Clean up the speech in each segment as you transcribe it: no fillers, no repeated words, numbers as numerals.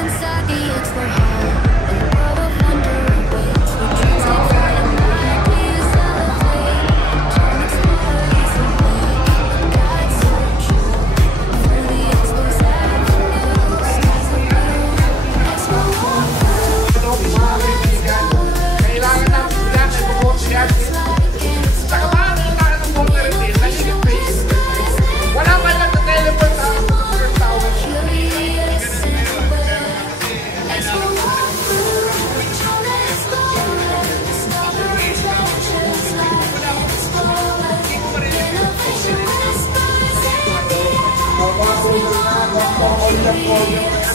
inside the expo hall. A world of wonder awaits. With dreams that fall in line, we celebrate. Can't explore these awake. God's so true. Through the expo's avenues, skies are blue. Expo walk through. Kailangan natin yan, may bubuhos yan. Saka makakita ng water din, nagiging face. Wala man lang na teleport sa first tower.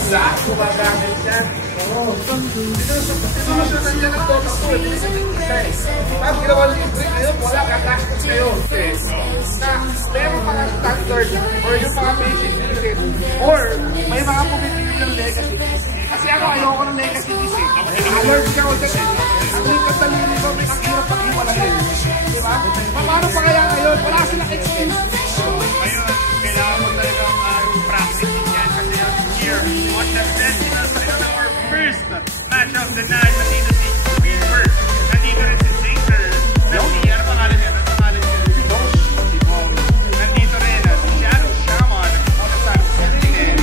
Lahat gumagamit yan. Sinusunod niya ng Dota 2, hindi sa isa eh. Tapos ginawa libre kayo, wala kakastos kayo. Na meron mga standard or yung mga basic ticket or may mga pumipili ng legacy. Kasi ako ayoko ng legacy eh. Allergic ako dyan eh. Ang likas na lirin ko, ang hirap pag-iwalayin. Diba? Paano pa kaya ngayon? Wala silang extent. Ngayon, kailangan mo talagang practice yan kasi here on the Sentinels in our first match of the night. Nandito si Wilbur, nandito rin si Singer, ano pangalan niya? Si Bones. Nandito rin si Shadow Shaman on the side of Sentinel.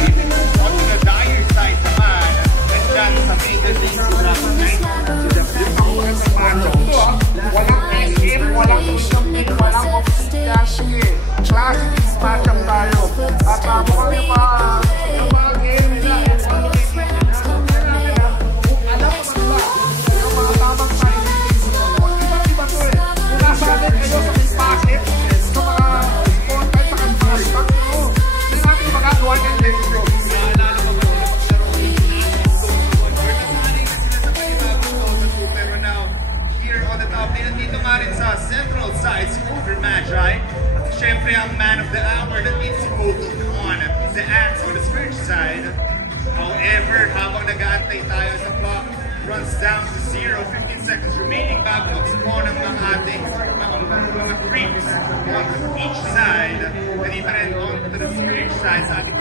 On the dire side naman, nandyan sa Vegas si Walang SM, walang usapin, walang opsiyasyon. Classic matchup tayo. At mukhang yung mga game nila alam mo ba yung mga tamang timing. Iba-iba to eh. Kung nasa atin kayo sa may packet, sa mga spontan sa kanbalipak, hindi natin magagawa ng legacy. naalala ko ba sila paglaro pero now, here on the top, nandito nga rin sa central side si Ogre Magi. Siyempre ang man of the hour na needs to move on the axe on the Scourge side. However, habang nag-aantay tayo sa clock runs down to 0, 15 seconds remaining bago mag-spawn ang mga ating mga creeps on each side. Nandito rin on to the Scourge side sa ating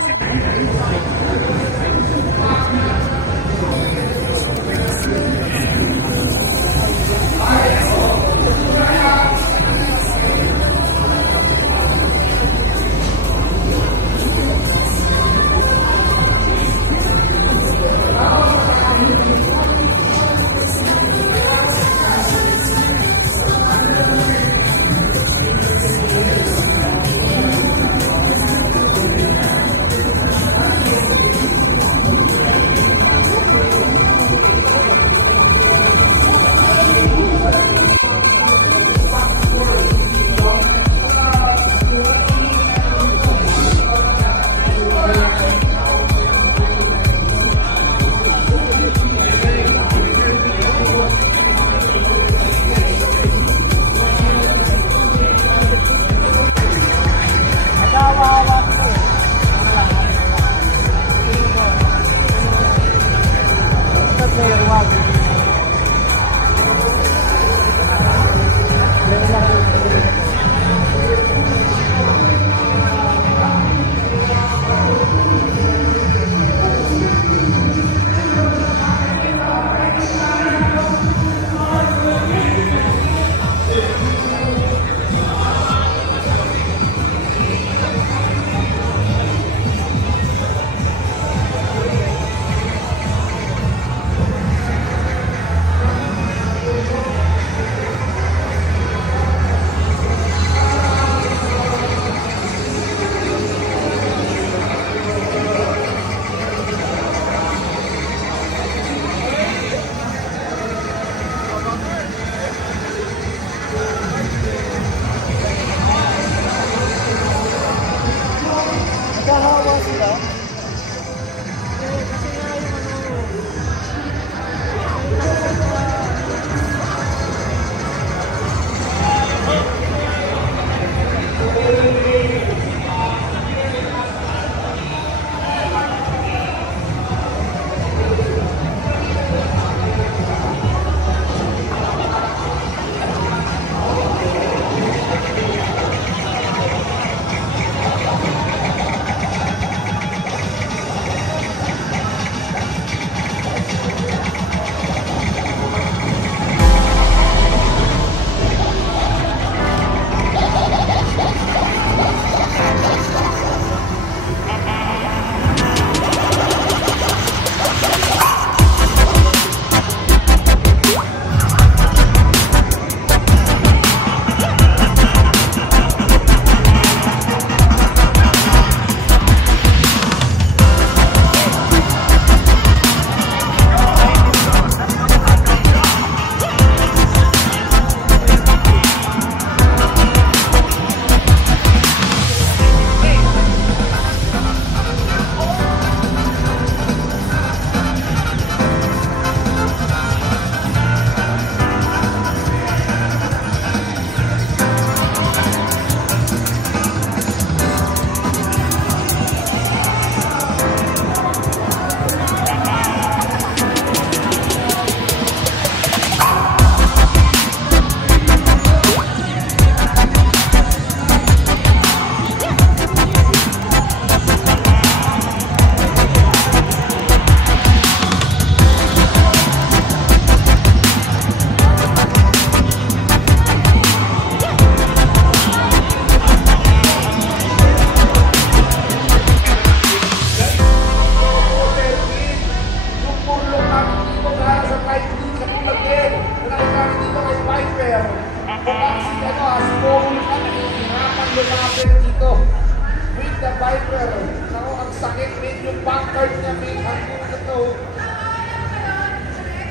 sakit, men. Yung backcard niya, men. Hanggang na to.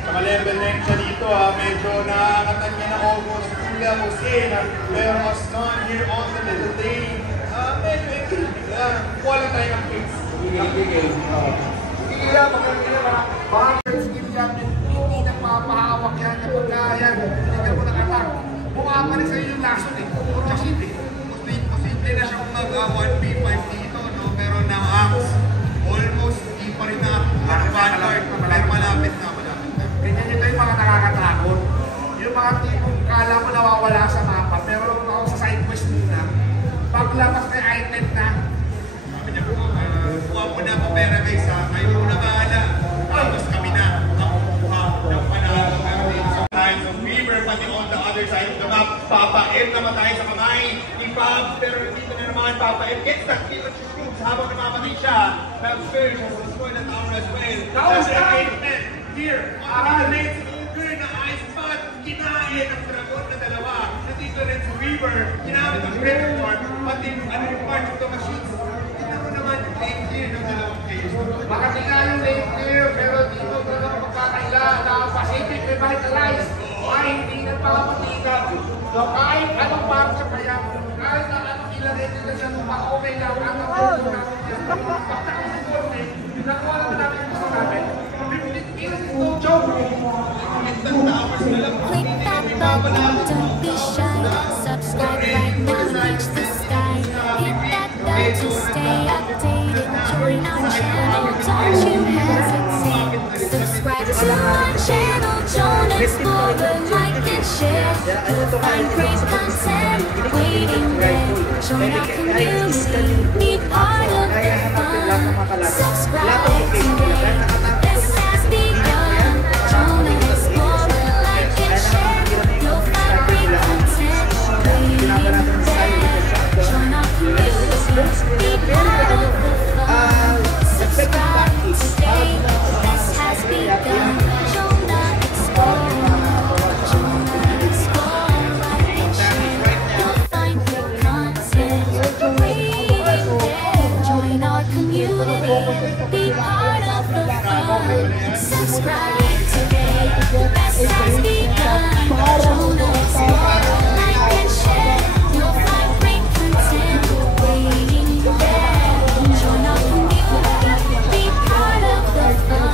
Sa level na siya dito, medyo nakakatan niya na almost 2 levels in. Pero as none here on the middle lane, medyo encouraging lang. Wala tayo ng picks. Bigay. Sige lang, maganda na. Backcard skill yan, men. Hindi nagpapahawak yan. Kapag yan, hindi mo nakatak. Bumabalik sa'yo yung lason eh. Jackson eh. Posible na siyang mag-1v5 dito, no? Pero now Axe, almost di pa rin nakakuha ng vanguard. Pero malapit na. Ganyan ito yung mga nakakatakot. Yung mga tipong kala mo nawawala sa mapa, pero ako sa side quest muna. Paglabas na yung item na. Sabi niya po, kuha mo na po pera guys ha. Kayo muna bahala. Tapos kami na ang kukuha ng panalo. Pero dito sa times of Weaver, pati on the other side of the map, papain naman tayo sa kamay ni Bob. Pero dito na naman, papain gets that kill at shoots habang namamatay siya. Bob Spears has destroyed the tower as well. Tower's That's down! an 8-man here. On the lane, si Ogre na ice spot. Kinain ang dragon na dalawa. Nandito rin si Weaver. Ginamit ang Greater Part. Pati yung part of the machines. Tignan mo naman yung lane clear ng dalawang players. Makati nga yung lane clear, pero dito talaga magkakaila na Pacific revitalize. Ay, hindi nagpapatigan. So kahit anong parte pa yan, kahit na anong ilagay nila sa lupa, okay lang. Ang nakuha namin yan. Basta kung siguro eh, nakuha naman namin yung gusto namin. 15 kills is no joke. Click that button, don't be shy. Subscribe right now, reach the sky. Hit that bell to stay updated. Join our channel, don't you hesitate. Subscribe to our channel, Joan Explorer, like and share. You'll find great content waiting there. Join our community, be part of the fun. Subscribe today, this has begun. Joan Explorer, like and share. You'll find great content waiting there. Join our community, be part of the fun. Subscribe today, this has begun. Joan Explorer, Joan Explorer, like and share. You'll find great content waiting there. Join our community, be part of the fun. Subscribe today, this has begun. Joan Explorer, like and share. You'll find great content waiting there. Join our community, be part of the fun.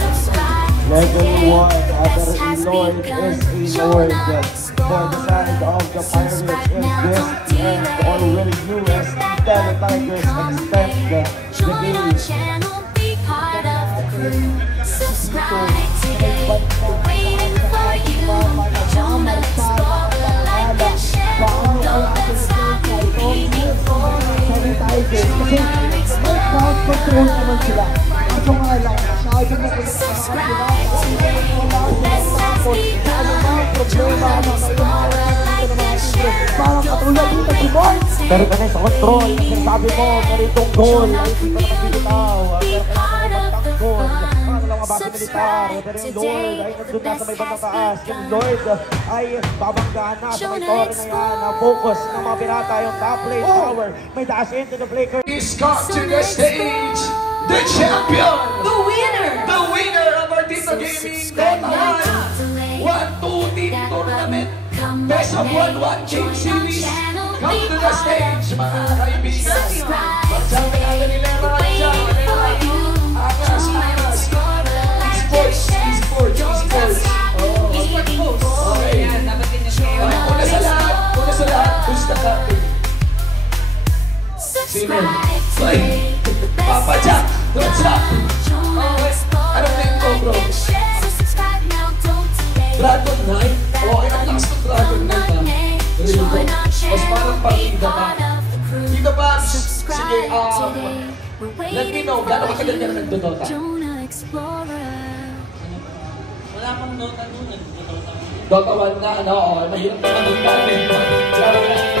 Subscribe Level today, 1, this other has Lord begun. is a Join Lord. our For the side of the pirates is this, and already newest Stellar Tigers extend the Join our game. channel, be part of the crew. Subscribe today, we're waiting for you. Join Explorer, like and share. Don't stop, we're waiting for you. Join our Explorer, Control naman sila. Kaso nga lang, masyado na subscribe today, this has begun. Join Explorer, like and share. parang katulad dito si Boy. Pero ka na sa control. Kasi sabi mo, ganitong goal. Ay, hindi pa naman binitaw. Pero kailangan magtakgol. Para lang mabasa militar. Pero yung Lord ay nandun na sa may bandang taas. Yung Lord ay babanggaan na sa may tore na yan. Ang focus ng mga pirata yung top lane tower. May dash into the Blaker. He's got to the stage, the champion, The winner! the winner of our Tito Gaming Dota 1-2 team tournament. Best of 1-1 Game Series. Come to the stage, mga kaibigan. Magsabi na Galilera dyan. Angas. Esports. Okay. Una sa lahat, gusto natin. Sino? Ay, Papa Jack, what's up? Anong name ko, bro? Dragon Knight? Okay, ang lakas ng Dragon Knight, ha? Really, bro. Mas parang partida pa. Dito ba? Sige, let me know, gano'n katagal ka na nagdodota? Wala pang Dota nun, nag-Dota. Dota 1 na, ano? Okay, mahirap naman ang dami. Laro na.